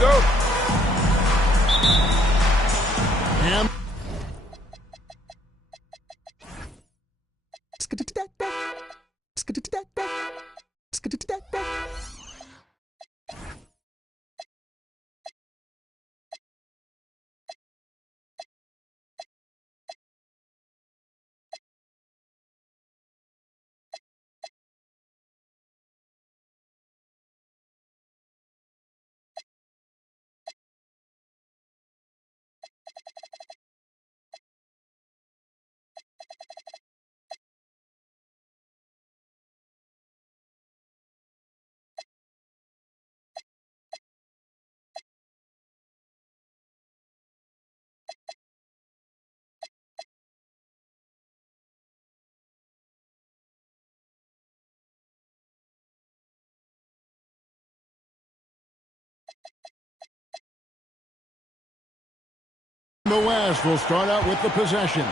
go. And the West will start out with the possession.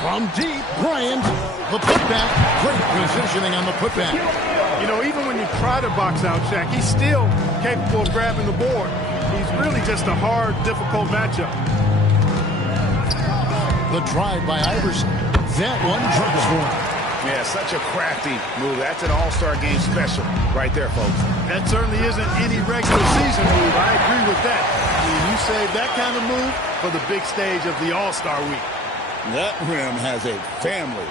From deep, Bryant, the putback. Great positioning on the putback. You know, even when you try to box out Shaq, he's still capable of grabbing the board. He's really just a hard, difficult matchup. The drive by Iverson. That one drops for him. Yeah, such a crafty move. That's an all-star game special right there, folks. That certainly isn't any regular season move. I agree with that. I mean, you save that kind of move for the big stage of the All-Star week. That rim has a family.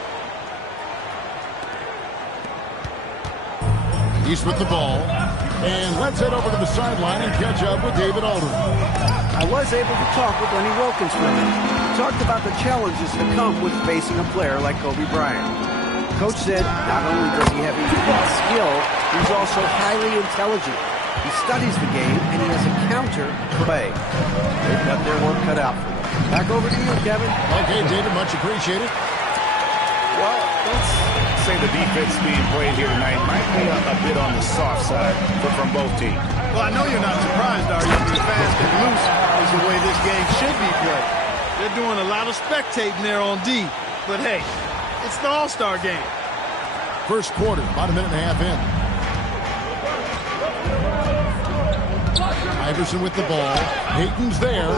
He's with the ball. And let's head over to the sideline and catch up with David Aldridge. I was able to talk with Lenny Wilkins for a minute. He talked about the challenges that come with facing a player like Kobe Bryant. Coach said not only does he have elite skill, he's also highly intelligent. He studies the game, and he has a counter play. They've got their work cut out for them. Back over to you, Kevin. Okay, David, much appreciated. Well, let's say the defense being played here tonight might be a bit on the soft side from both teams. Well, I know you're not surprised, are you? I mean, fast and loose is the way this game should be played. They're doing a lot of spectating there on D. But, hey, it's the All-Star game. First quarter, about a minute and a half in. Iverson with the ball. Hayton's there.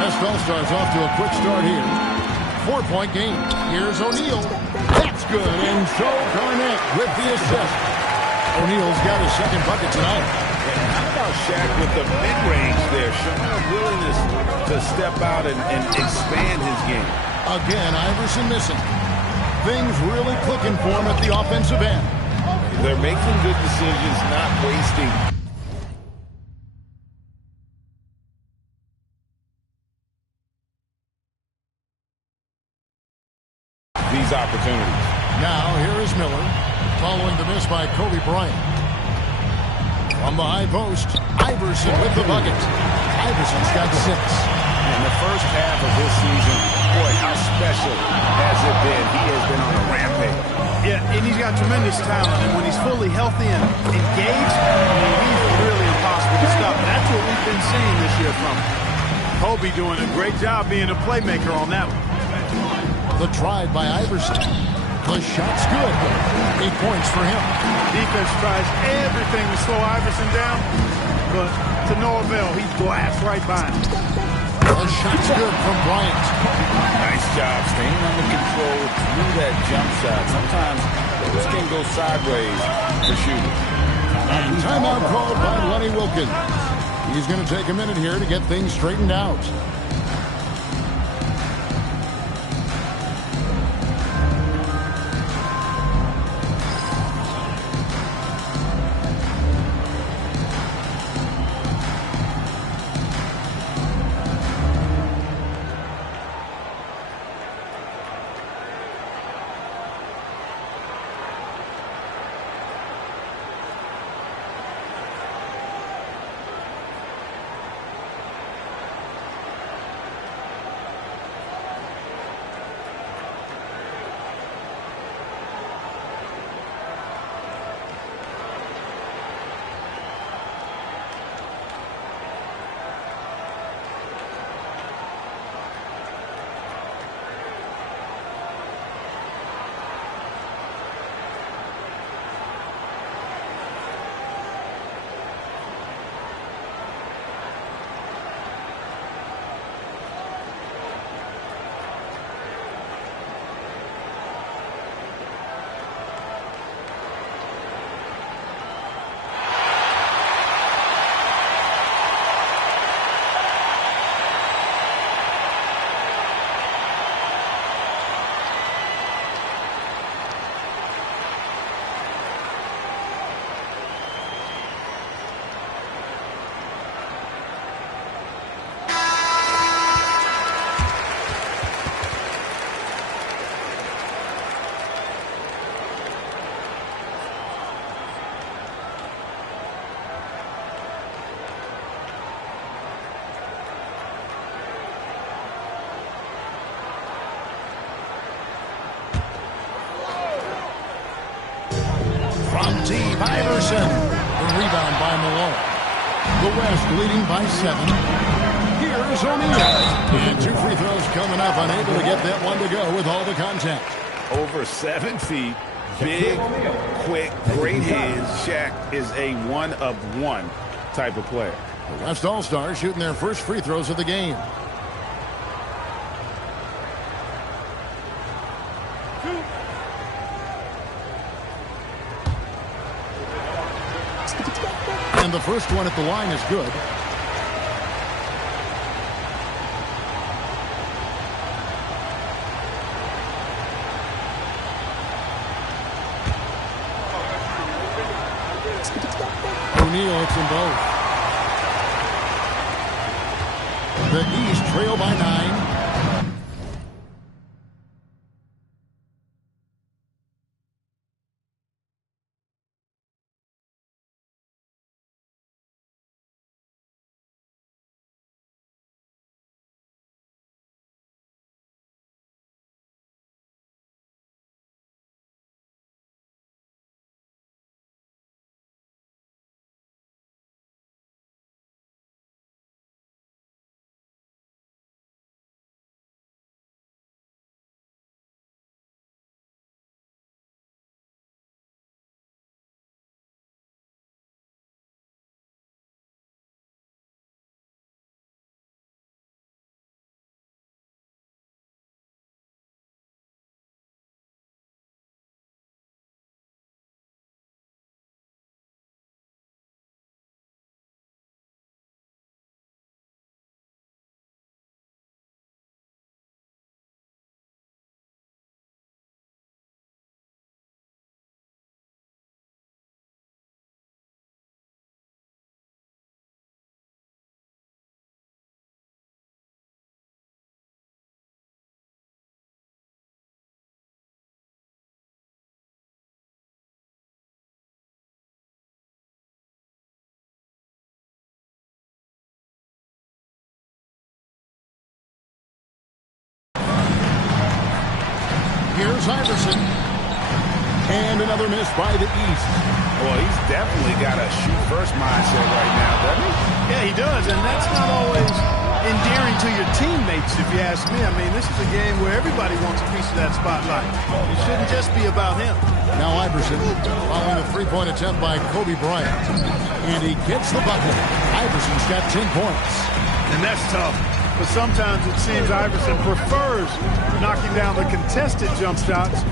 Best All-Stars off to a quick start here. 4-point game. Here's O'Neal. That's good. And so Garnett with the assist. O'Neal's got his second bucket tonight. And how about Shaq with the mid-range there, showing a willingness to step out and expand his game. Again, Iverson missing. Things really clicking for him at the offensive end. They're making good decisions, not wasting. These opportunities. Now, here is Miller, following the miss by Kobe Bryant. From the high post, Iverson with the bucket. Iverson's got 6. In the first half of this season, boy, how special has it been? He has been on a rampage. Yeah, and he's got tremendous talent, and when he's fully healthy and engaged, I mean, he's really impossible to stop. And that's what we've been seeing this year from him. Kobe doing a great job being a playmaker on that one. The drive by Iverson. The shot's good. 8 points for him. Defense tries everything to slow Iverson down, but to no avail. He blasts right by him. The shot's good from Bryant. Nice job staying under control through that jump shot. Sometimes this can go sideways for shooting. And timeout called by Lenny Wilkins. He's going to take a minute here to get things straightened out. from Steve Iverson. The rebound by Malone. The West leading by 7. Here's O'Neal. And 2 free throws coming up. Unable to get that one to go with all the contact. Over 7 feet. Big, quick, great hands. Shaq is a one-of-one type of player. The West All-Stars shooting their first free throws of the game. And the first one at the line is good. O'Neal hits them both. The East trail by 9. Here's Iverson. And another miss by the East. Well, he's definitely got a shoot-first mindset right now, doesn't he? Yeah, he does, and that's not always endearing to your teammates, if you ask me. I mean, this is a game where everybody wants a piece of that spotlight. It shouldn't just be about him. Now Iverson following a three-point attempt by Kobe Bryant. And he gets the bucket. Iverson's got 10 points. And that's tough. But sometimes it seems Iverson prefers knocking down the contested jump shots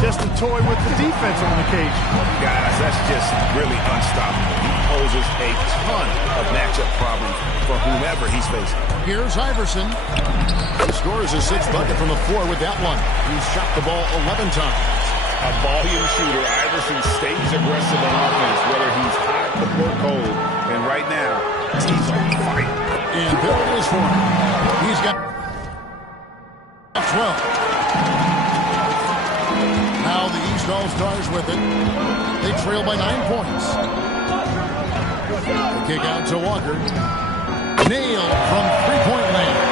just to toy with the defense on occasion. Guys, that's just really unstoppable. He poses a ton of matchup problems for whomever he's facing. Here's Iverson. He scores his 6th bucket from the floor with that one. He's shot the ball 11 times. A volume shooter, Iverson stays aggressive on offense, whether he's hot or cold. And right now, he's on fire. And there it is for him. He's got 12. Now the East All-Stars with it. They trail by 9 points. The kick out to Walker. Nailed from three-point land.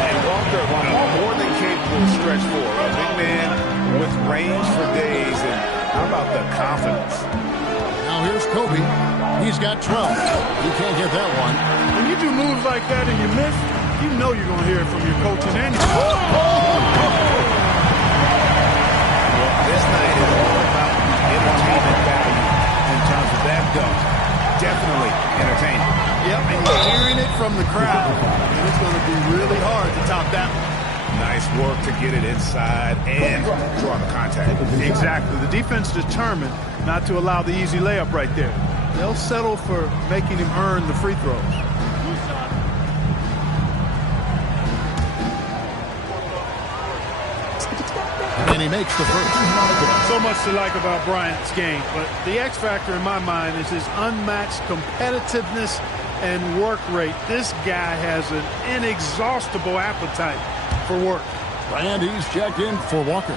And Walker, more than capable stretch four. A big man with range for days. And how about the confidence? Now here's Kobe. He's got 12. You can't get that one. When you do moves like that and you miss, you know you're going to hear it from your coach and anybody. Well, this night is all about entertainment value in terms of that dunk. Definitely entertaining. Yep, and you're hearing it from the crowd. And it's going to be really hard to top that one. Nice work to get it inside and draw the contact. Exactly. The defense determined not to allow the easy layup right there. They'll settle for making him earn the free throws. And he makes the first. So much to like about Bryant's game, but the X factor in my mind is his unmatched competitiveness and work rate. This guy has an inexhaustible appetite for work. And he's checked in for Walker.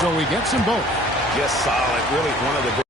So he gets them both. Just solid. Really one of the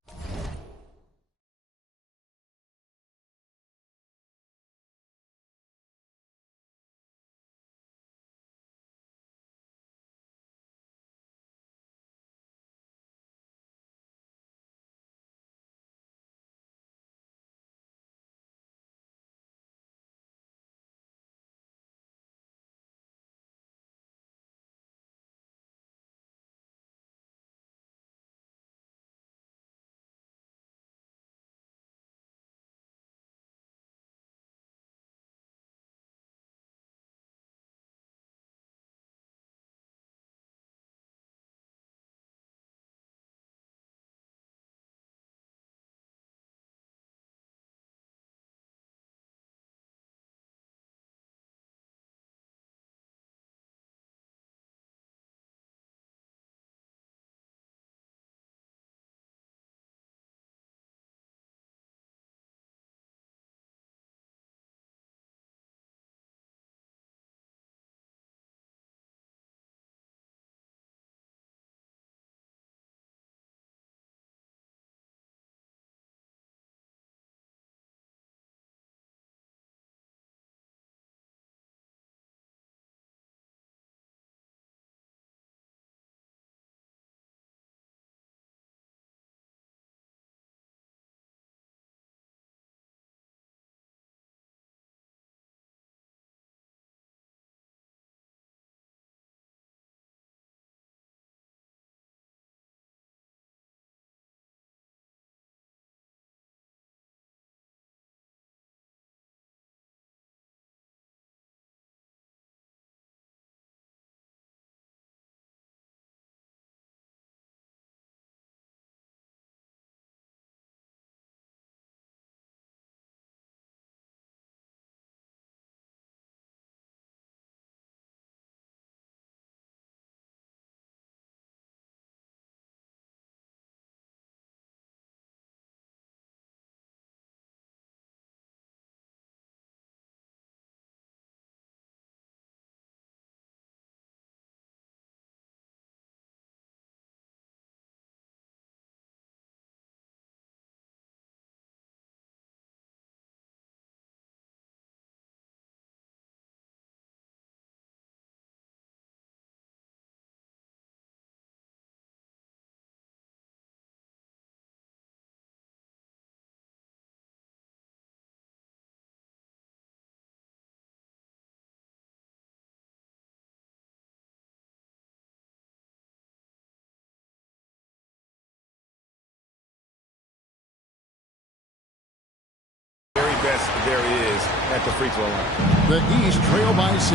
best there is at the free throw line. The East trail by 6.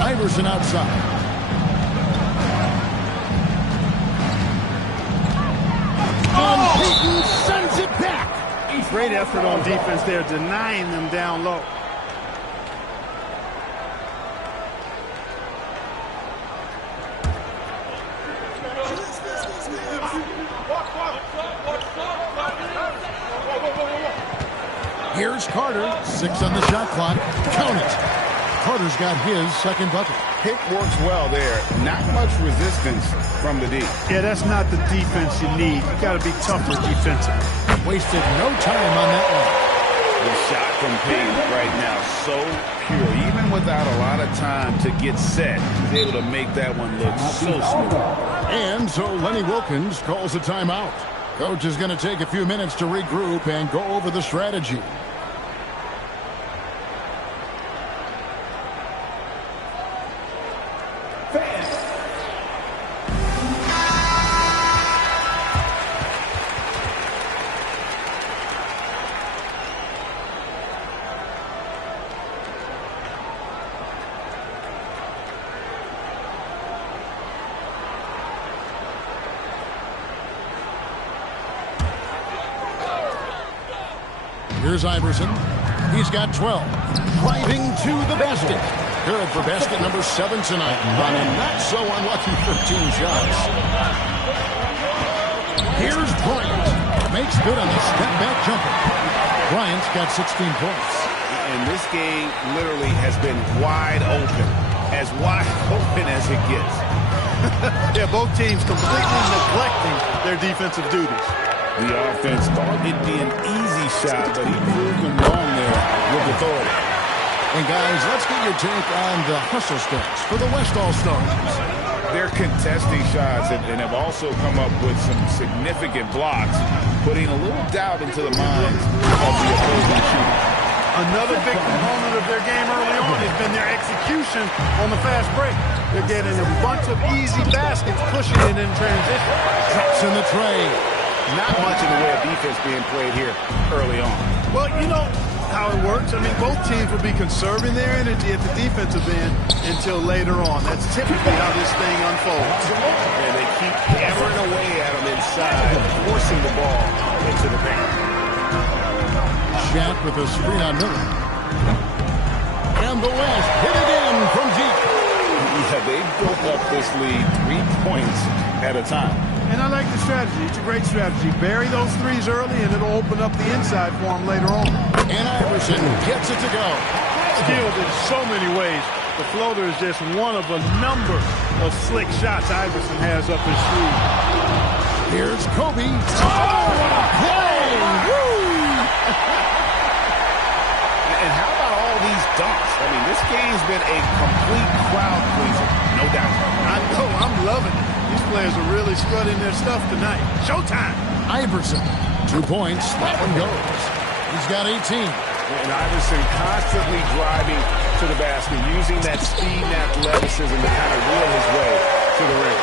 Iverson outside. And Payton sends it back. Great effort on defense there, denying them down low. Here's Carter. 6 on the shot clock. Count it. Carter's got his second bucket. Pick works well there. Not much resistance from the D. Yeah, that's not the defense you need. You got to be tougher defensively. Wasted no time on that one. The shot from Payton right now, so pure. Even without a lot of time to get set, he's able to make that one look so smooth. And so Lenny Wilkins calls a timeout. Coach is going to take a few minutes to regroup and go over the strategy. Here's Iverson. He's got 12. Driving to the basket. Good for basket number 7 tonight. On a not so unlucky 13 shots. Here's Bryant. Makes good on the step-back jumper. Bryant's got 16 points. And this game literally has been wide open. As wide open as it gets. Yeah, both teams completely neglecting their defensive duties. The offense thought it'd be an easy shot, but he proved them wrong there with authority. And guys, let's get your take on the hustle stats for the West All-Stars. They're contesting shots and have also come up with some significant blocks, putting a little doubt into the minds of the opposing shooters. Another big component of their game early on has been their execution on the fast break. They're getting a bunch of easy baskets, pushing it in transition. Drops in the tray. Not much in the way of defense being played here early on. Well, you know how it works. I mean, both teams will be conserving their energy at the defensive end until later on. That's typically how this thing unfolds. And they keep hammering away at them inside, forcing the ball into the paint. Shaq with a screen on Miller. And the West hit again from deep. Yeah, they built up this lead 3 points at a time. And I like the strategy. It's a great strategy. Bury those threes early, and it'll open up the inside for them later on. And Iverson gets it to go. Skilled in so many ways. The floater is just one of a number of slick shots Iverson has up his sleeve. Here's Kobe. Oh, what a play! Woo! And how about all these dunks? I mean, this game's been a complete crowd pleaser, no doubt. I know. I'm loving it. These players are really strutting their stuff tonight. Showtime! Iverson, 2 points. That one goes. He's got 18. And Iverson constantly driving to the basket, using that speed and athleticism to kind of wheel his way to the ring.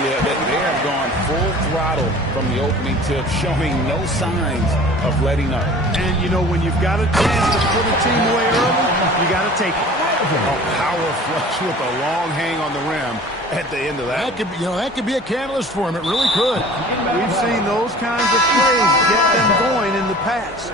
Yeah, they have gone full throttle from the opening tip, showing no signs of letting up. And, you know, when you've got a chance to put a team away early, you got to take it. A power flush with a long hang on the rim at the end of that. That could be a catalyst for him. It really could. We've seen those kinds of plays get them going in the past.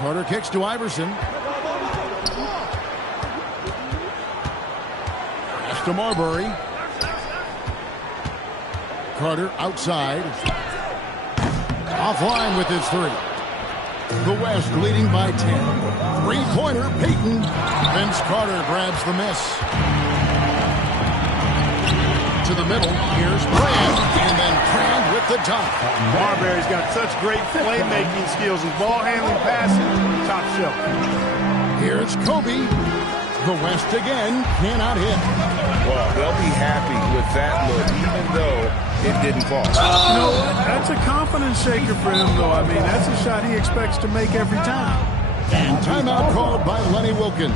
Carter kicks to Iverson. Pass to Marbury. Carter outside. Offline with his three. The West leading by 10. Three-pointer, Payton. Vince Carter grabs the miss. To the middle. Here's Brand. And then Brand with the dunk. Marbury's got such great playmaking skills. His ball handling, passing, top shelf. Here's Kobe. The West again cannot hit. Well, they'll be happy with that look, even though it didn't fall. You know what? That's a confidence shaker for him, though. I mean, that's a shot he expects to make every time. And timeout called by Lenny Wilkins.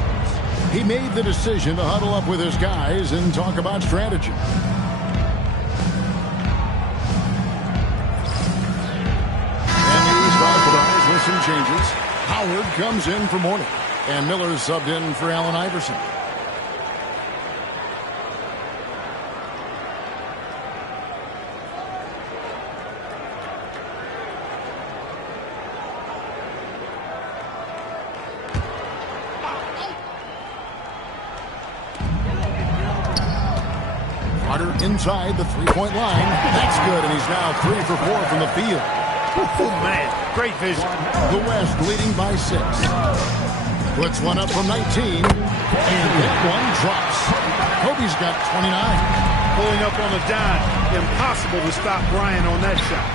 He made the decision to huddle up with his guys and talk about strategy. And these crocodiles with some changes. Howard comes in for Mourning. And Miller's subbed in for Allen Iverson. Carter inside the three-point line. That's good, and he's now 3 for 4 from the field. Oh, man. Great vision. The West leading by 6. Puts one up from 19, and that one drops. Kobe's got 29. Pulling up on the dime. Impossible to stop Bryant on that shot.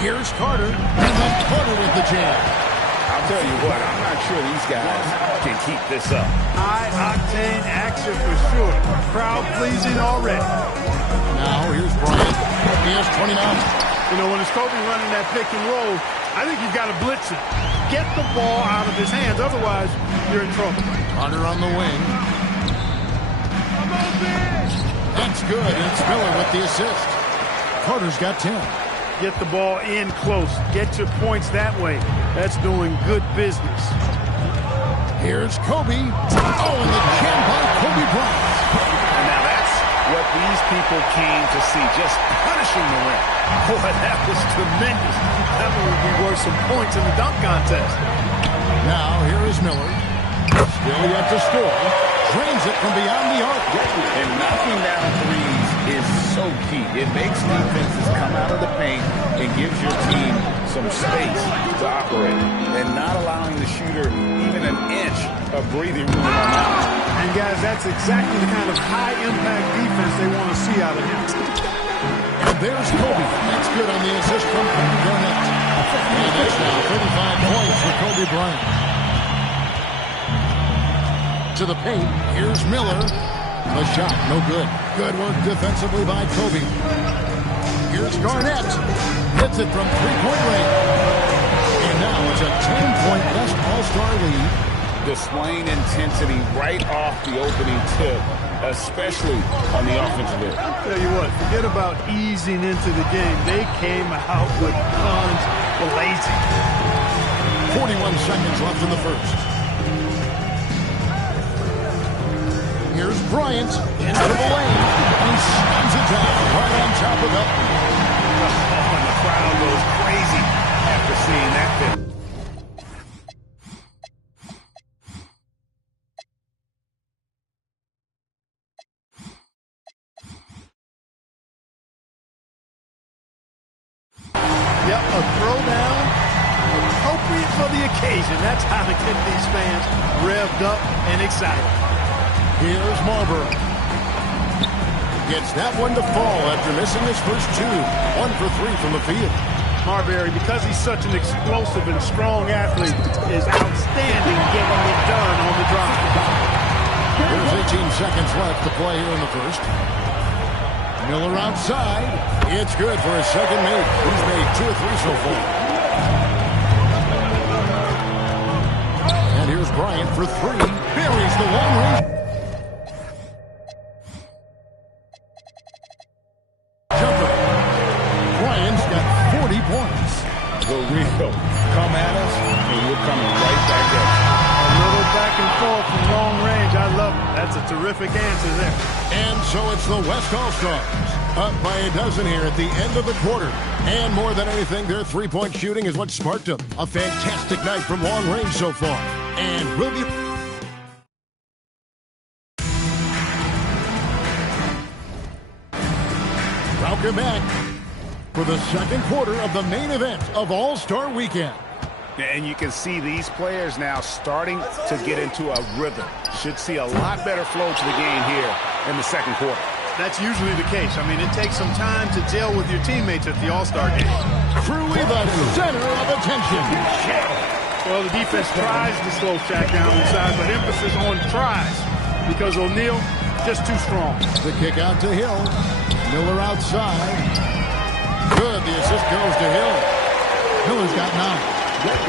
Here's Carter, and then Carter with the jam. I'll tell you what, I'm not sure these guys can keep this up. High-octane action for sure. Crowd-pleasing already. Now here's Bryant. He has 29. You know, when it's Kobe running that pick and roll, I think you've got to blitz him. Get the ball out of his hands, otherwise you're in trouble. Carter on the wing. That's good, and it's Miller with the assist. Carter's got 10. Get the ball in close. Get your points that way. That's doing good business. Here's Kobe. Oh, and the jam by Kobe Bryant. And now that's what these people came to see, just punishing the rim. Boy, that was tremendous. That one would be worth some points in the dunk contest. Now here is Miller. Still yet to score. Drains it from beyond the arc. And knocking down threes is so key. It makes defenses come out of the paint and gives your team some space to operate. And not allowing the shooter even an inch of breathing room on that. And guys, that's exactly the kind of high-impact defense they want to see out of him. And there's Kobe. That's good on the assist from Kobe Garnett. And that's now 35 points for Kobe Bryant. To the paint. Here's Miller. The shot, no good. Good work defensively by Kobe. Here's Garnett. Hits it from three-point range. And now it's a 10-point West All-Star lead. Displaying intensity right off the opening tip, especially on the offensive end. I'll tell you what, forget about easing into the game. They came out with guns blazing. 41 seconds left in the first. Here's Bryant into the lane and slams it down right on top of Elton. Oh, and the crowd goes crazy after seeing that bit. Yep, a throwdown appropriate for the occasion. That's how to get these fans revved up and excited. Here's Marbury. Gets that one to fall after missing his first two. 1 for 3 from the field. Marbury, because he's such an explosive and strong athlete, is outstanding getting it done on the drop. There's 18 seconds left to play here in the first. Miller outside. It's good for his second make. He's made 2 or 3 so far. And here's Bryant for 3. Buries the long-range jumper. Bryant's got 40 points. The real come at us, and we're coming right back at you. A little back and forth from long range. I love it. That's a terrific answer there. And so it's the West All-Stars Up by a dozen here at the end of the quarter. And more than anything, their three-point shooting is what sparked them. A fantastic night from long range so far. And we'll be... Welcome back for the second quarter of the main event of All-Star Weekend. And you can see these players now starting to get into a rhythm. Should see a lot better flow to the game here in the second quarter. That's usually the case. I mean, it takes some time to gel with your teammates at the All-Star game. Truly the center of attention. Well, the defense tries to slow Shaq down inside, but emphasis on tries because O'Neal just too strong. The kick out to Hill. Miller outside. Good. The assist goes to Hill. Miller's got 9.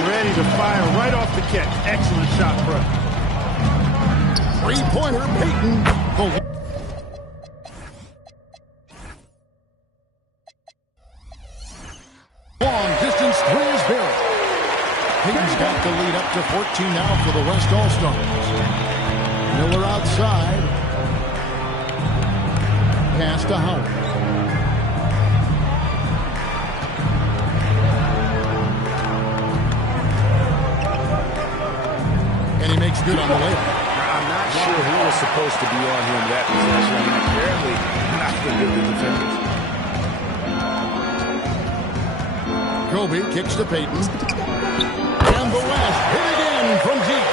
Ready to fire right off the catch. Excellent shot prep. Three-pointer, Payton. Long-distance three is Barry. Payton's got the lead up to 14 now for the West All-Stars. Miller outside. Pass to Howard. And he makes good on the way. I'm not sure who was supposed to be on him that possession. I mean, apparently not the good defenders. Kobe kicks to Payton. And the West hit again from deep.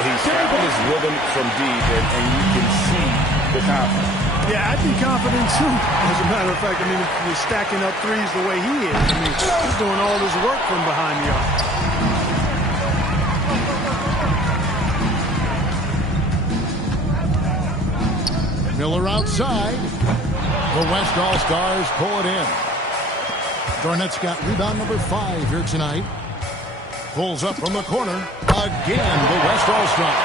He's found his rhythm from deep, and you can see the confidence. Yeah, I'd be confident too. As a matter of fact, I mean, if you're stacking up threes the way he is, I mean, he's doing all this work from behind the arc. Miller outside. The West All-Stars pull it in. Garnett's got rebound number 5 here tonight. Pulls up from the corner. Again, the West All-Stars.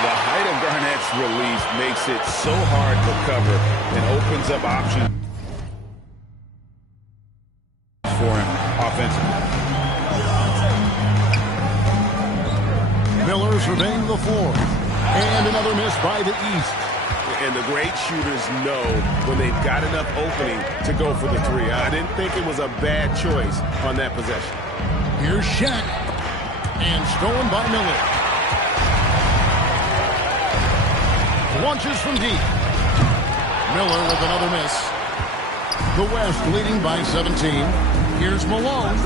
The height of Garnett's release makes it so hard to cover and opens up options for him offensively. Miller surveying the floor. And another miss by the East. And the great shooters know when they've got enough opening to go for the three. I didn't think it was a bad choice on that possession. Here's Shaq. And stolen by Miller. Launches from deep. Miller with another miss. The West leading by 17. Here's Malone.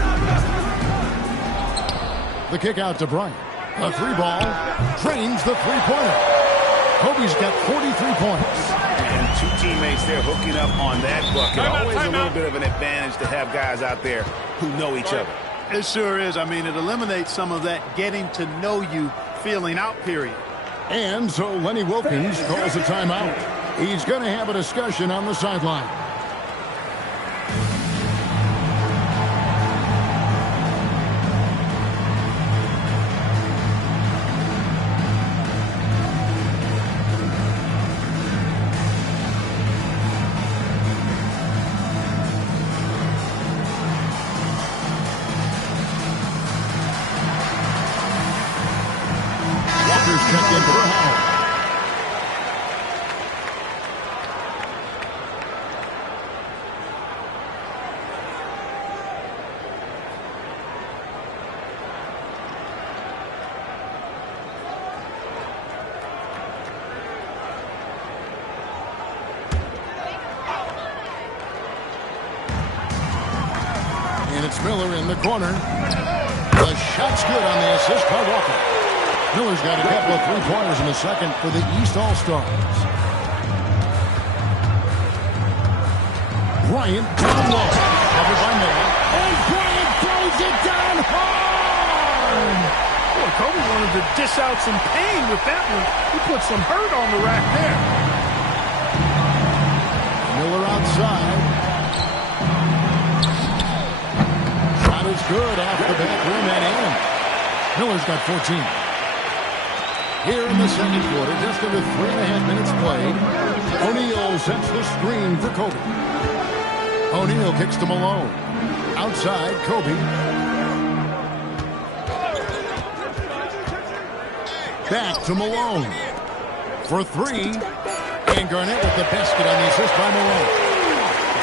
The kick out to Bryant. A three ball. Drains the three-pointer. Kobe's got 43 points. And two teammates there hooking up on that bucket. Always a little bit of an advantage to have guys out there who know each other. It sure is. I mean, it eliminates some of that getting to know you feeling out period. And so Lenny Wilkins calls a timeout. He's going to have a discussion on the sideline. Check in for Howard. And it's Miller in the corner. The shot's good on the assist by Walker. Miller's got a couple of three-pointers in the second for the East All-Stars. Bryant down low. Covered by Miller. And Bryant throws it down hard! Boy, Kobe wanted to dish out some pain with that one. He put some hurt on the rack there. Miller outside. Shot is good off the back rim and in. Miller's got 14. Here in the second quarter, just under 3.5 minutes played, O'Neal sets the screen for Kobe. O'Neal kicks to Malone. Outside, Kobe. Back to Malone. For three. And Garnett with the basket on the assist by Malone.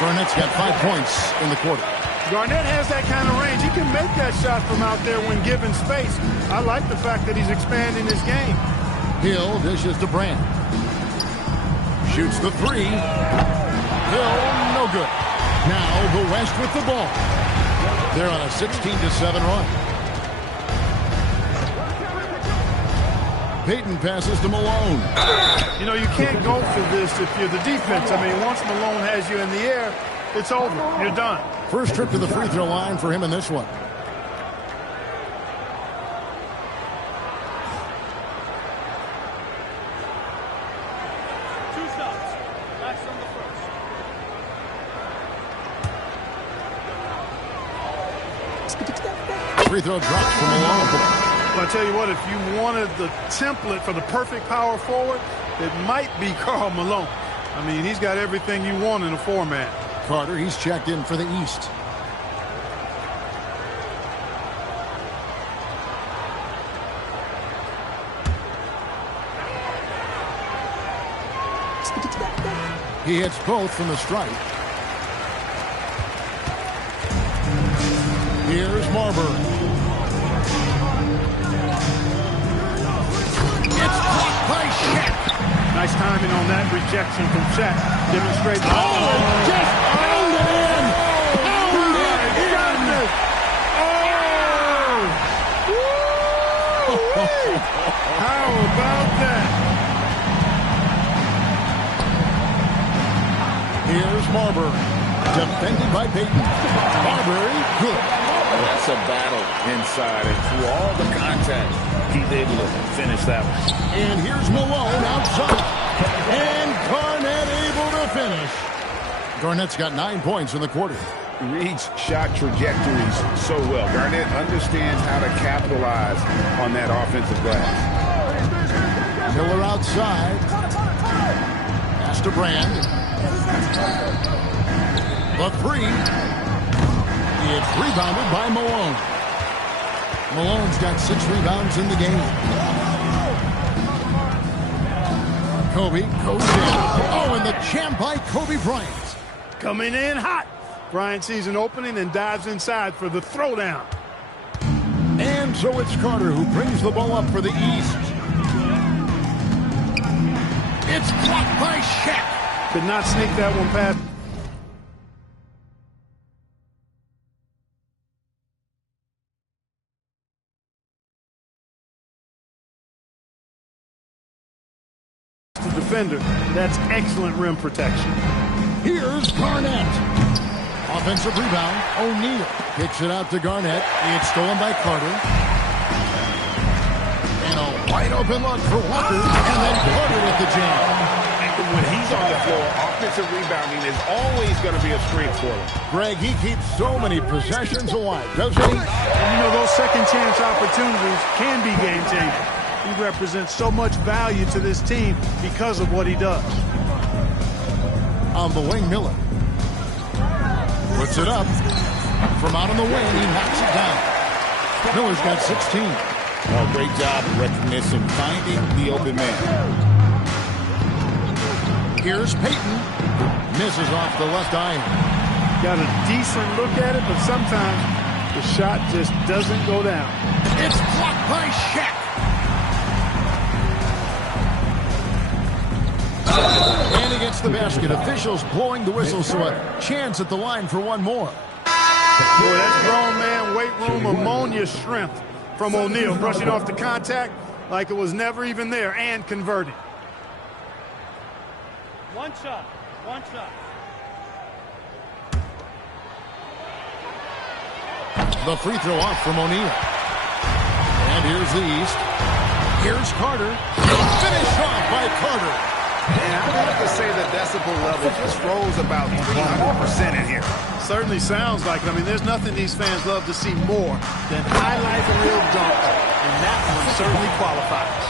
Garnett's got 5 points in the quarter. Garnett has that kind of range. He can make that shot from out there when given space. I like the fact that he's expanding his game. Hill dishes to Brand. Shoots the three. Hill, no good. Now the West with the ball. They're on a 16-7 run. Payton passes to Malone. You know, you can't go for this if you're the defense. I mean, once Malone has you in the air, it's over. You're done. First trip to the free throw line for him in this one. Free throw drops from Malone. Well, I tell you what, if you wanted the template for the perfect power forward, it might be Karl Malone. I mean, he's got everything you want in a format. Carter, he's checked in for the East. He hits both from the stripe. Here's Marbury. It's blocked by Shaq. Nice timing on that rejection from Shaq. Demonstrates. Just pound it in. Pound it in. How about that? Here's Marbury. Defended by Payton. Marbury, good. That's a battle inside, and through all the contact, he's able to finish that one. And here's Malone outside. And Garnett able to finish. Garnett's got 9 points in the quarter. Reads shot trajectories so well. Garnett understands how to capitalize on that offensive glass. Miller outside. Pass to Brand. The three. It's rebounded by Malone. Malone's got 6 rebounds in the game. Kobe goes in. Oh, and the jam by Kobe Bryant. Coming in hot. Bryant sees an opening and dives inside for the throwdown. And so it's Carter who brings the ball up for the East. It's blocked by Shaq. Could not sneak that one past. Defender. That's excellent rim protection. Here's Garnett. Offensive rebound. O'Neal kicks it out to Garnett. It's stolen by Carter. And a wide open look for Walker. And then Carter with the jam. When he's on the floor, offensive rebounding is always going to be a strength for him. Greg, he keeps so many possessions alive, doesn't he? And you know, those second chance opportunities can be game changing. He represents so much value to this team because of what he does. On the wing, Miller. Puts it up. From out on the wing, he knocks it down. Miller's got 16. Oh, great job of recognition, finding the open man. Here's Payton. Misses off the left iron. Got a decent look at it, but sometimes the shot just doesn't go down. It's blocked by Shaq. And against the basket, officials blowing the whistle, so a chance at the line for one more. Boy, that's grown man weight room ammonia strength from O'Neal, brushing off the contact like it was never even there and converting. One shot. The free throw off from O'Neal. And here's the East. Here's Carter. Finish off by Carter. And I have to say the decibel level just rose about 300% in here. Certainly sounds like it. I mean, there's nothing these fans love to see more than highlight reel dunks, and that one certainly qualifies.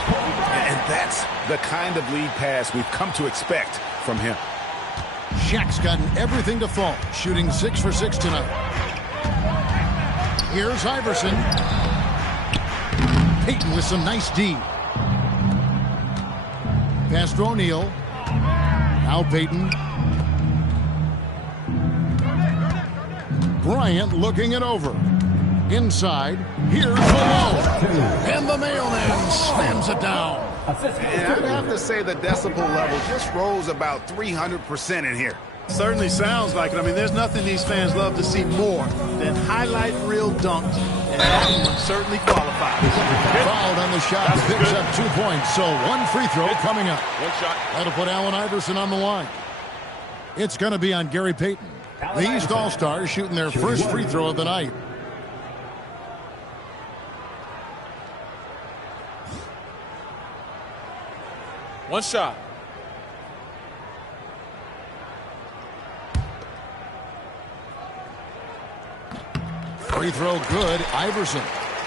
And that's the kind of lead pass we've come to expect from him. Shaq's gotten everything to fall, shooting 6 for 6 tonight. Here's Iverson. Payton with some nice D. Pass to O'Neal. Now Payton. Bryant looking it over. Inside, here's Malone. And the mailman slams it down. And I'd have to say the decibel level just rose about 300% in here. Certainly sounds like it. I mean, there's nothing these fans love to see more than highlight reel dunks. And that one certainly qualifies. Fouled on the shot, picks up 2 points. So one free throw coming up. One shot. That'll put Allen Iverson on the line. It's going to be on Gary Payton. These All-Stars shooting their first free throw of the night. One shot. Free throw good, Iverson.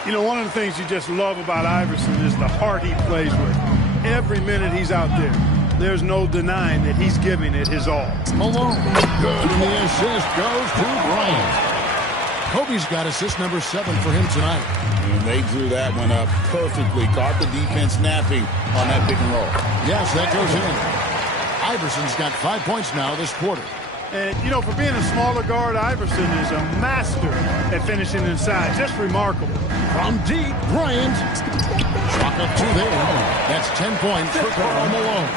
You know, one of the things you just love about Iverson is the heart he plays with. Every minute he's out there, there's no denying that he's giving it his all. Malone, good, and the assist goes to Bryant. Kobe's got assist number 7 for him tonight. And they drew that one up perfectly. Caught the defense napping on that pick and roll. Yes, that goes in. Iverson's got 5 points now this quarter. And, you know, for being a smaller guard, Iverson is a master at finishing inside. Just remarkable. From deep, Bryant. Chalk up 2 there. That's 10 points for Karl Malone.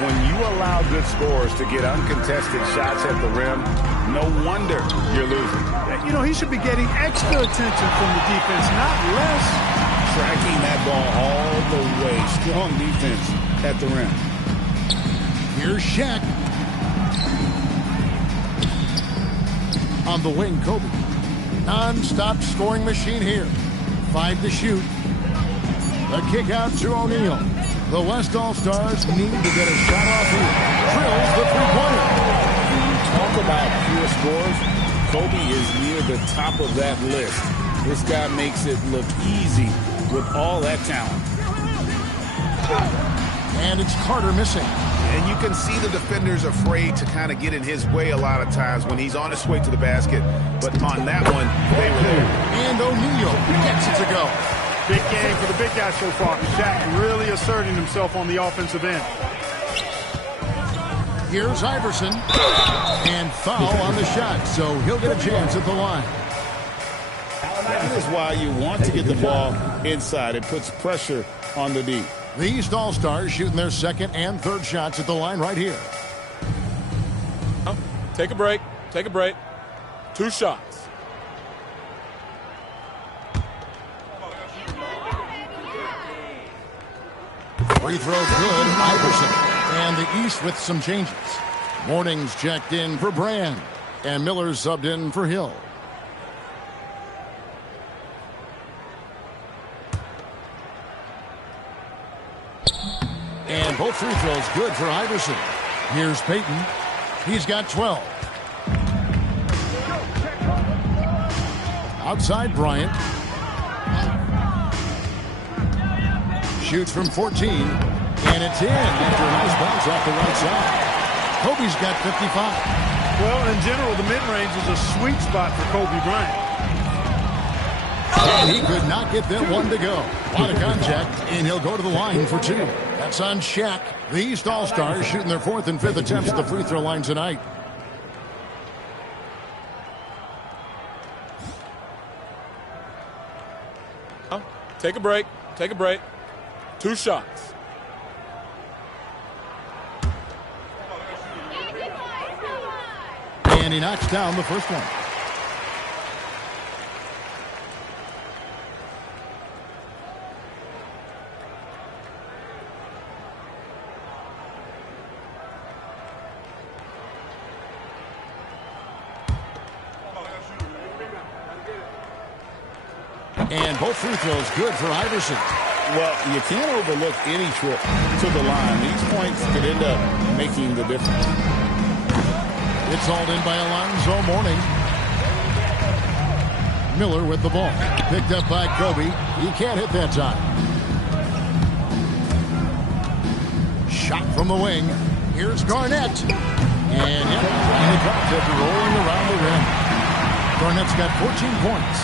When you allow good scorers to get uncontested shots at the rim, no wonder you're losing. You know, he should be getting extra attention from the defense, not less. Tracking that ball all the way. Strong defense at the rim. Here's Shaq. On the wing, Kobe. Non-stop scoring machine here. 5 to shoot. The kick out to O'Neal. The West All-Stars need to get a shot off here. Drills the three-pointer. When you talk about pure scores, Kobe is near the top of that list. This guy makes it look easy with all that talent. And it's Carter missing. And you can see the defenders afraid to kind of get in his way a lot of times when he's on his way to the basket. But on that one, they were there. And O'Neal gets it to go. Big game for the big guy so far. Shaq really asserting himself on the offensive end. Here's Iverson. And foul on the shot, so he'll get a chance at the line. That is why you want to get the ball inside. It puts pressure on the D. The East All-Stars shooting their second and third shots at the line right here. Take a break. Take a break. 2 shots. Free throw good, Iverson. And the East with some changes. Morning's checked in for Brand. And Miller subbed in for Hill. And both free throws good for Iverson. Here's Payton. He's got 12. Outside Bryant. Shoots from 14. And it's in after a nice bounce off the right side. Kobe's got 55. Well, in general, the mid-range is a sweet spot for Kobe Bryant. And he could not get that one to go. A lot of contact, and he'll go to the line for 2. That's on Shaq. The East All-Stars shooting their 4th and 5th attempts at the free throw line tonight. Take a break. Take a break. 2 shots. And he knocks down the first one. And both free throws good for Iverson. Well, you can't overlook any trip to the line. These points could end up making the difference. It's hauled in by Alonzo Mourning. Miller with the ball. Picked up by Kobe. He can't hit that time. Shot from the wing. Here's Garnett. And the concept rolling around the rim. Garnett's got 14 points.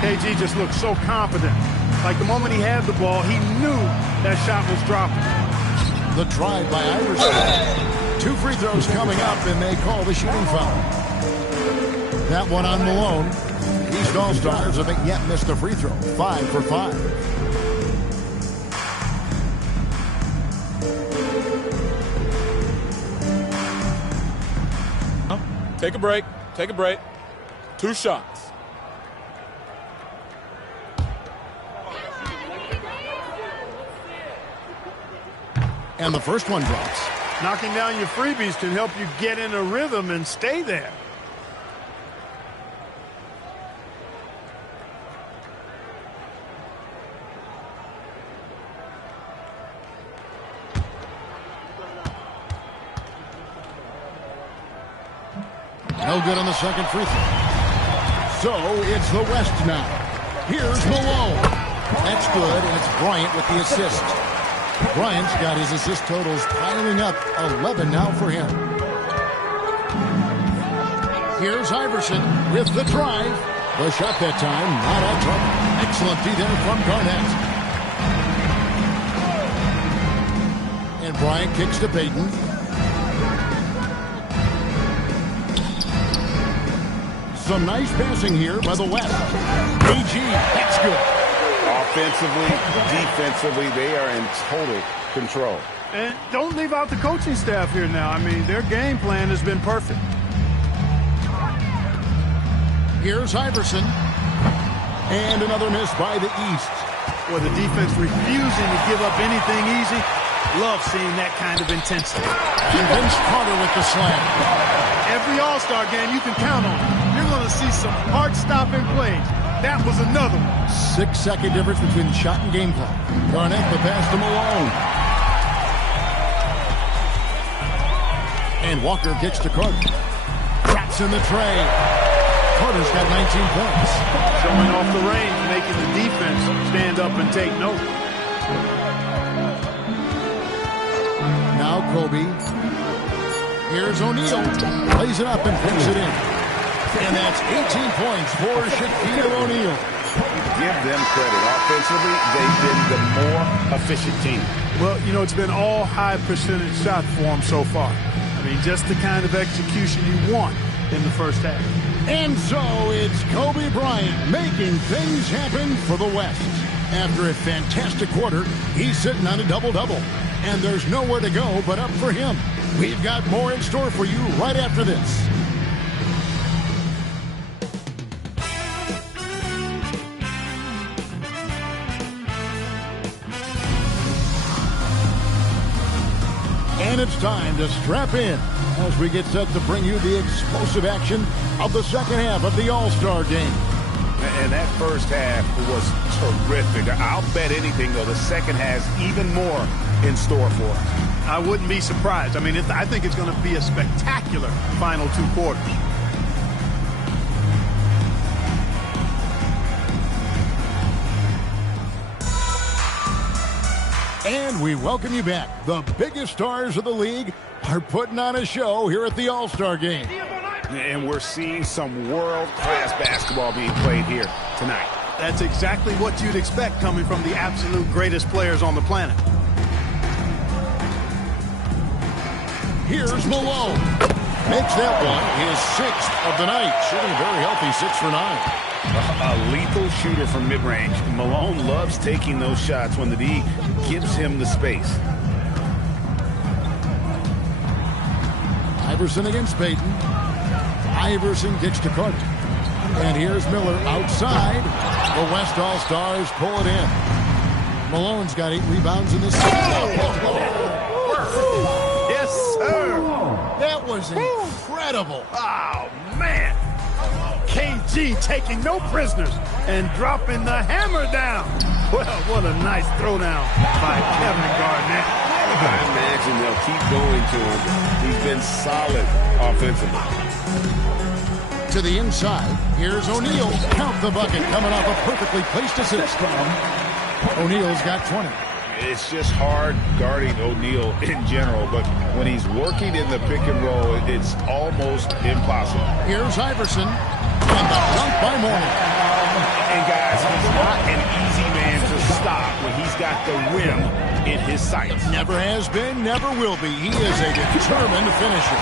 KG just looked so confident. Like the moment he had the ball, he knew that shot was dropping. The drive by Iverson. 2 free throws coming up, and they call the shooting foul. that one on Malone. East All-Stars haven't yet missed a free throw. 5 for 5. Take a break. Take a break. 2 shots. And the first one drops. Knocking down your freebies can help you get in a rhythm and stay there. No good on the second free throw. So it's the West now. Here's Malone. That's good, and it's Bryant with the assist. Bryant's got his assist totals piling up. 11 now for him. Here's Iverson with the drive. The shot that time, not on target. Excellent D there from Garnett. And Bryant kicks to Payton. Some nice passing here by the West. AG, that's good. Offensively, defensively, they are in total control. And don't leave out the coaching staff here now. I mean, their game plan has been perfect. Here's Iverson. And another miss by the East. With the defense refusing to give up anything easy. Love seeing that kind of intensity. And Vince Carter with the slam. Every All-Star game, you can count on it. You're going to see some heart-stopping plays. That was another one. 6-second difference between the shot and game clock. Garnett the pass to Malone. And Walker kicks to Carter. Traps in the tray. Carter's got 19 points. Showing off the range, making the defense stand up and take note. Now Kobe. Here's O'Neal. Plays it up and puts it in. And that's 18 points for Shaquille O'Neal. Give them credit. Offensively, they've been the more efficient team. Well, you know, it's been all high percentage shot for them so far. I mean, just the kind of execution you want in the first half. And so it's Kobe Bryant making things happen for the West. After a fantastic quarter, he's sitting on a double-double. And there's nowhere to go but up for him. We've got more in store for you right after this. And it's time to strap in as we get set to bring you the explosive action of the second half of the All-Star game. And that first half was terrific. I'll bet anything, though, the second has even more in store for us. I wouldn't be surprised. I mean, I think it's going to be a spectacular final 2 quarters. And we welcome you back. The biggest stars of the league are putting on a show here at the All-Star game. And we're seeing some world-class basketball being played here tonight. That's exactly what you'd expect coming from the absolute greatest players on the planet. Here's Malone. Makes that one his 6th of the night. Shooting a very healthy 6 for 9. A lethal shooter from mid-range. Malone loves taking those shots when the D gives him the space. Iverson against Payton. Iverson kicks to Carter. And here's Miller outside. The West All-Stars pull it in. Malone's got 8 rebounds in this season. Yes, sir. That was incredible. Oh, man. KG taking no prisoners and dropping the hammer down. Well, what a nice throwdown by Kevin Garnett. I imagine they'll keep going to him. He's been solid offensively. To the inside, here's O'Neal. Count the bucket coming off a perfectly placed assist. O'Neal's got 20. It's just hard guarding O'Neal in general, but when he's working in the pick and roll, it's almost impossible. Here's Iverson, and the dunk by Moore. And guys, he's not an easy man to stop when he's got the rim in his sights. Never has been, never will be. He is a determined finisher.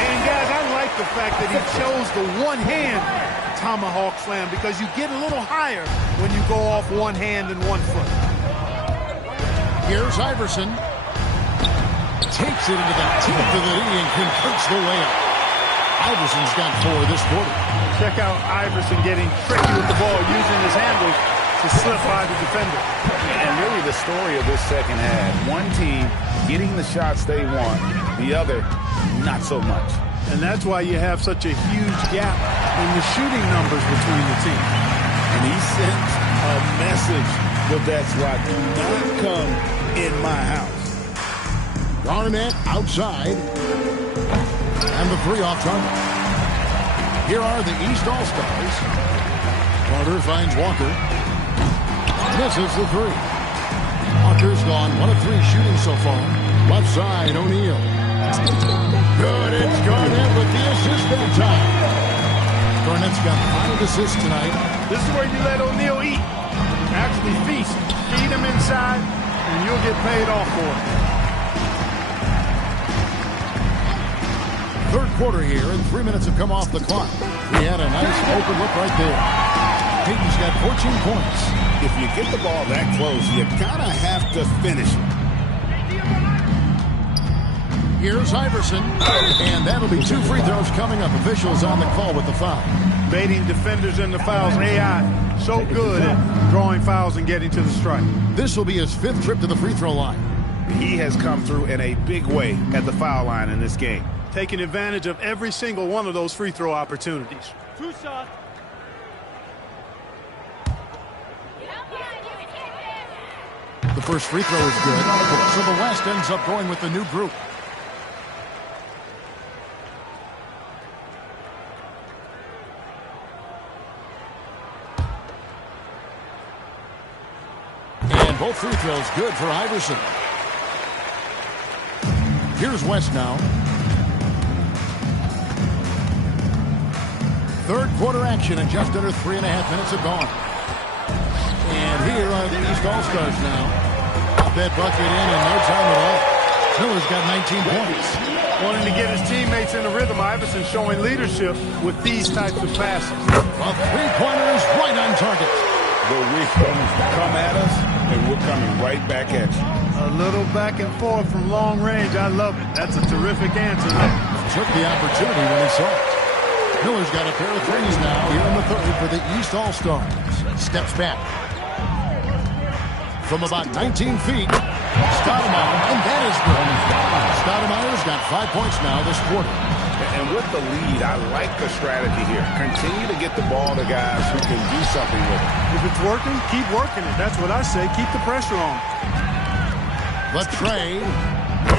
And, guys, I like the fact that he chose the one-hand tomahawk slam because you get a little higher when you go off one hand and one foot. Here's Iverson. Takes it into the tilt of the knee and converts the layup. Iverson's got 4 this quarter. Check out Iverson getting tricky with the ball, using his handles to slip by the defender. And really the story of this second half. One team getting the shots they want, the other not so much. And that's why you have such a huge gap in the shooting numbers between the teams. And he sent a message with that slot. Do not come in my house. Garnett outside. And the 3 off target. Here are the East All-Stars. Carter finds Walker. Misses the 3. Walker's gone 1 of 3 shooting so far. Left side, O'Neal. Good, it's Garnett with the assist that time. Garnett's got 5 assists tonight. This is where you let O'Neal eat. Actually feast. Feed him inside, and you'll get paid off for it. Third quarter here, and 3 minutes have come off the clock. He had a nice open look right there. Peyton's got 14 points. If you get the ball that close, you kind of have to finish it. Here's Iverson, and that'll be 2 free throws coming up. Officials on the call with the foul. Baiting defenders in the fouls. AI so good at drawing fouls and getting to the strike. This will be his 5th trip to the free throw line. He has come through in a big way at the foul line in this game. Taking advantage of every single one of those free throw opportunities. 2 shots. The first free throw is good, so the West ends up going with the new group. And both free throws good for Iverson. Here's West now. Third quarter action, and just under 3.5 minutes have gone. And here are the East All-Stars now. Got that bucket in no time at all. Miller's got 19 points. Wanting to get his teammates in the rhythm, Iverson showing leadership with these types of passes. A three-pointer is right on target. The rebounds come at us, and we're coming right back at you. A little back and forth from long range. I love it. That's a terrific answer there. Took the opportunity when he saw it. Miller's got a pair of threes now here in the third for the East All-Stars. Steps back. From about 19 feet, Stoudemire, and that is good. Stoudemire's got 5 points now this quarter. And with the lead, I like the strategy here. Continue to get the ball to guys who can do something with it. If it's working, keep working it. That's what I say. Keep the pressure on. The trade,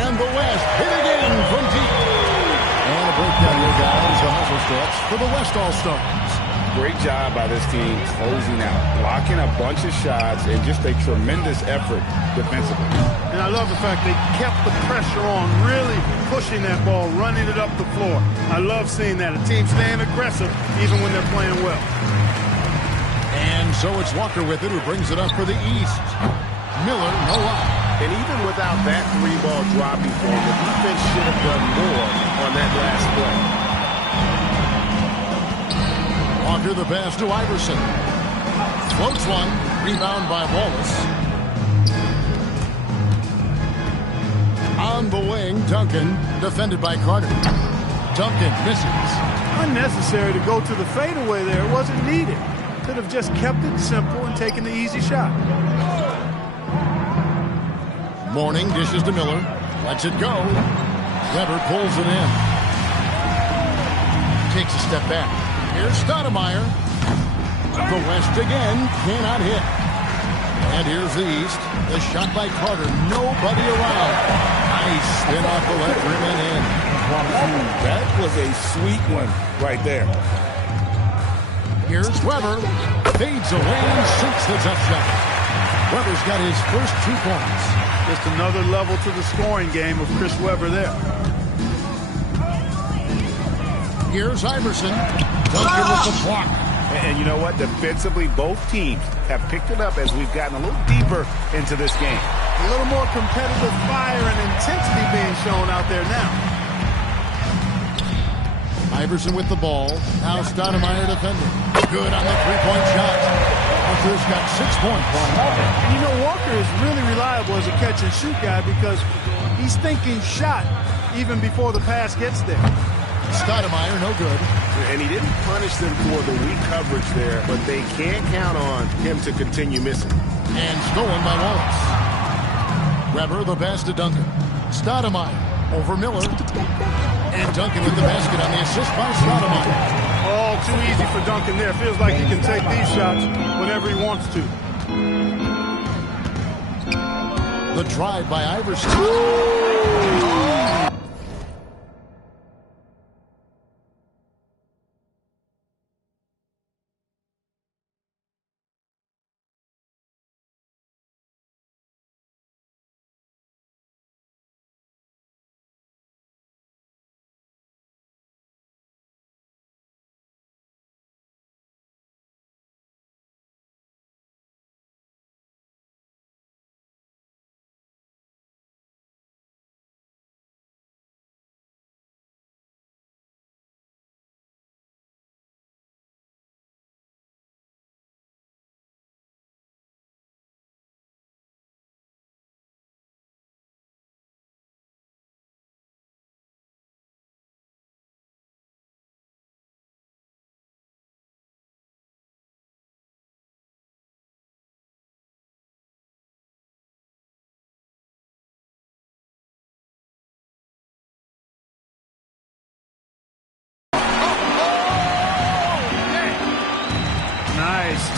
and the West hit again from deep. And a breakdown here, guys. The hustle steps for the West All-Stars. Great job by this team closing out, blocking a bunch of shots, and just a tremendous effort defensively. And I love the fact they kept the pressure on, really pushing that ball, running it up the floor. I love seeing that. A team staying aggressive even when they're playing well. And so it's Walker with it, who brings it up for the East. Miller, no lie. And even without that 3-ball dropping for him, the defense should have done more on that last play. Walker the pass to Iverson. Floats one. Rebound by Wallace. On the wing, Duncan. Defended by Carter. Duncan misses. Unnecessary to go to the fadeaway there. It wasn't needed. Could have just kept it simple and taken the easy shot. Mourning dishes to Miller. Lets it go. Weber pulls it in. Takes a step back. Here's Stoudemire. The West again cannot hit. And here's the East. The shot by Carter. Nobody around. Nice spin off the left rim and in. That was a sweet one right there. Here's Weber. Fades away and sinks the tough shot. Weber's got his first 2 points. Just another level to the scoring game of Chris Weber there. Here's Iverson. Duncan with the block. And you know what? Defensively, both teams have picked it up as we've gotten a little deeper into this game. A little more competitive fire and intensity being shown out there now. Iverson with the ball. Now Stoudemire defending. Good on the three-point shot. Walker's got 6 points. And you know, Walker is really reliable as a catch-and-shoot guy because he's thinking shot even before the pass gets there. Stoudemire, no good. And he didn't punish them for the weak coverage there, but they can't count on him to continue missing. And stolen by Wallace. Weber, the pass to Duncan. Stoudemire over Miller. And Duncan with the basket on the assist by Stoudemire. Oh, too easy for Duncan there. Feels like he can take these shots whenever he wants to. The drive by Iverson.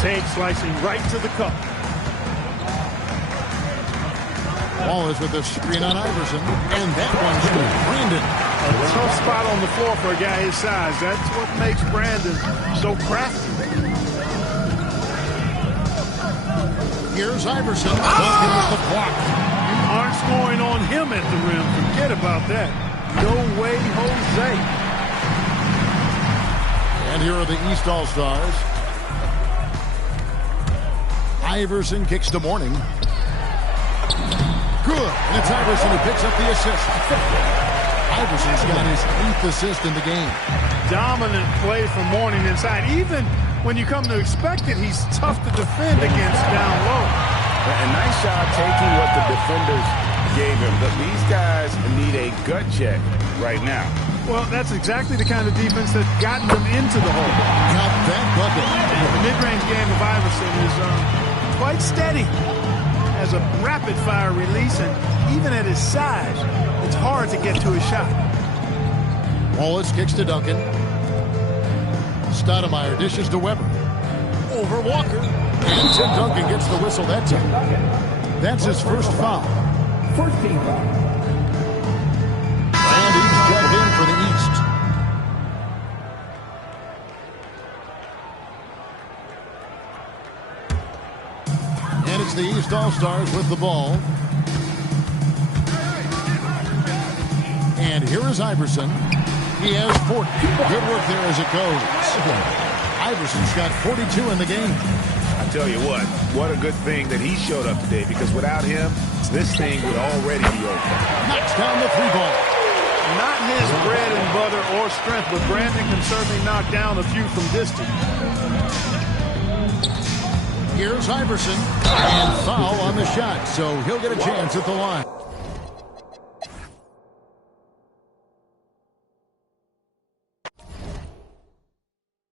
Take slicing right to the cup. Wallace with the screen on Iverson. And that one's to Brandon. A tough spot on the floor for a guy his size. That's what makes Brandon so crafty. Here's Iverson. Duncan with the block. You aren't scoring on him at the rim. Forget about that. No way, Jose. And here are the East All-Stars. Iverson kicks to Mourning. Good. And it's Iverson who picks up the assist. Iverson's got his 8th assist in the game. Dominant play from Mourning inside. Even when you come to expect it, he's tough to defend against down low. A nice job taking what the defenders gave him. But these guys need a gut check right now. Well, that's exactly the kind of defense that's gotten them into the hole. Got that bucket. The mid-range game of Iverson is quite steady. Has a rapid-fire release, and even at his size, it's hard to get to his shot. Wallace kicks to Duncan. Stoudemire dishes to Weber. Over Walker. And Tim Duncan gets the whistle that time. That's his first foul. First team foul. And he's checked in for the East. And it's the East All-Stars with the ball. And here is Iverson. He has 40. Good work there as it goes. Iverson's got 42 in the game. I tell you what a good thing that he showed up today, because without him, this thing would already be over. Knocks down the three ball. Not his bread and butter or strength, but Brandon can certainly knock down a few from distance. Here's Iverson. And foul on the shot, so he'll get a chance at the line.